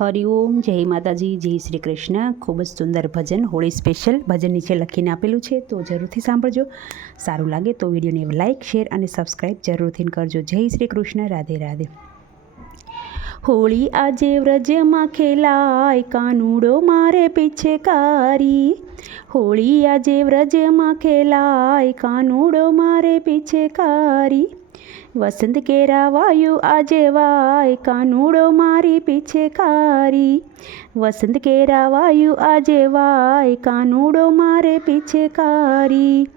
હરિઓમ, જય માતાજી, જય શ્રી કૃષ્ણ. ખૂબ જ સુંદર ભજન, હોળી સ્પેશિયલ ભજન નીચે લખીને આપેલું છે, તો જરૂરથી સાંભળજો. સારું લાગે તો વિડીયોને લાઇક શેર અને સબસ્ક્રાઈબ જરૂરથી કરજો. જય શ્રી કૃષ્ણ, રાધે રાધે. હોળી આજે વ્રજમાં ખેલાય, કાનુડો મારે પીછેકારી હોળી આજે વ્રજમાં ખેલાય, કાનુડો મારે પીછેકારી વસંત કેરા વાયુ આજે વાય, કાનુડો મારી પીછેકારી. વસંત કેરા વાયુ આજે વાય, કાનુડો મારે પીછેકારી.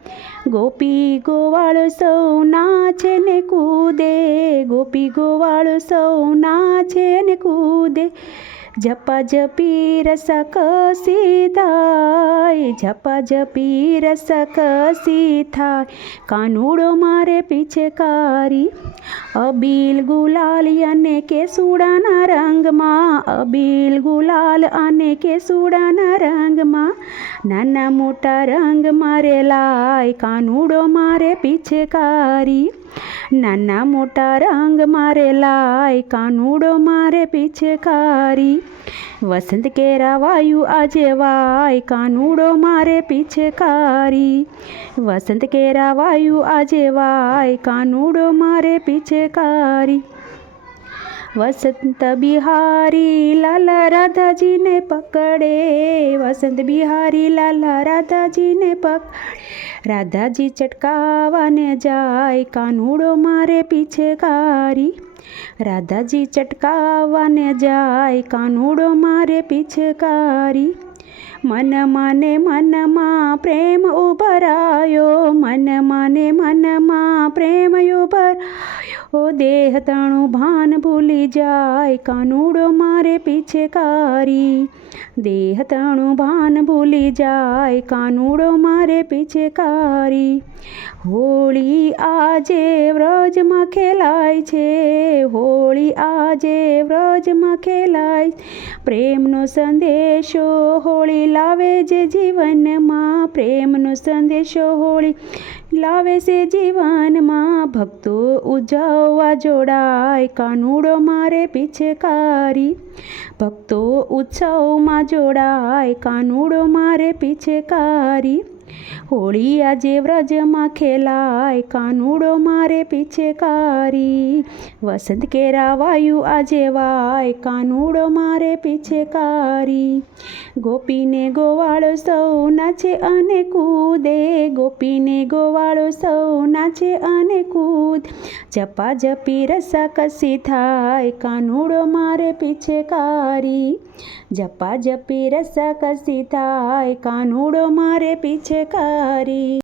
ગોપી ગોવાળ સૌ નાચે ને કૂદે, ગોપી ગોવાળ સૌ નાચે ને કૂદે. જપા જપી રસા કસી જપા જપી રસા કસી થાય કાનુડો મારે પીછેકારી અબીલ ગુલાલ અને કેસુડાના રંગમાં, અબીલ ગુલાલ અને કેસુડાના રંગમાં નાના મોટા રંગ મારે લાય, કાનુડો મારે પીછેકારી. નાના મોટા રંગ મારે લાય, કાનુડો મારે પીછેકારી. વસંત કેરા વાયુ આજે વાય, કાનુડો મારે વસંત કેરા વાયુ આજે વાય, કાનુડો મારે પીછેકારી. વસંત બિહારી લાલા રાધાજીને પકડે, વસંત બિહારી લાલા રાધાજીને પકડે. રાધાજી ચટકાવાને જાય, કાનુડો મારે પીછેકારી રાધાજી ચટકાવાને જાય, કાનુડો મારે પીછેકારી મન ને મનમાં પ્રેમ ઉભરાયો, મન ને મનમાં પ્રેમ ઉભરાયો. દેહ તણું ભાન ભૂલી જાય, કાનુડો મારે પીછેકારી. દેહ તણું ભાન ભૂલી જાય, કાનુડો મારે પીછેકારી. હોળી આજે વ્રજમાં ખેલાય છે, હોળી આજે વ્રજમાં ખેલાય. પ્રેમનો સંદેશો હોળી લાવે છે જીવનમાં પ્રેમનો સંદેશો હોળી લાવે છે જીવનમાં. ભક્તો ઉજવવા જોડાય. કાનુડો મારે પીછેકારી. ભક્તો ઉત્સવમાં જોડાય. કાનુડો મારે પીછેકારી. હોળી આજે વ્રજમાં ખેલાય, કાનુડો મારે પીછેકારી વસંત કેરા વાયુ આજે વાય, કાનુડો મારે પીછેકારી ગોપીને ગોવાળો સૌ નાચે અને કૂદે, ગોપીને ગોવાળો સૌ નાચે અને કૂદ. જપા જપી રસા કસી થાય, કાનુડો મારે પીછેકારી જપા જપી રસા કસી થાય, કાનુડો મારે પીછેકારી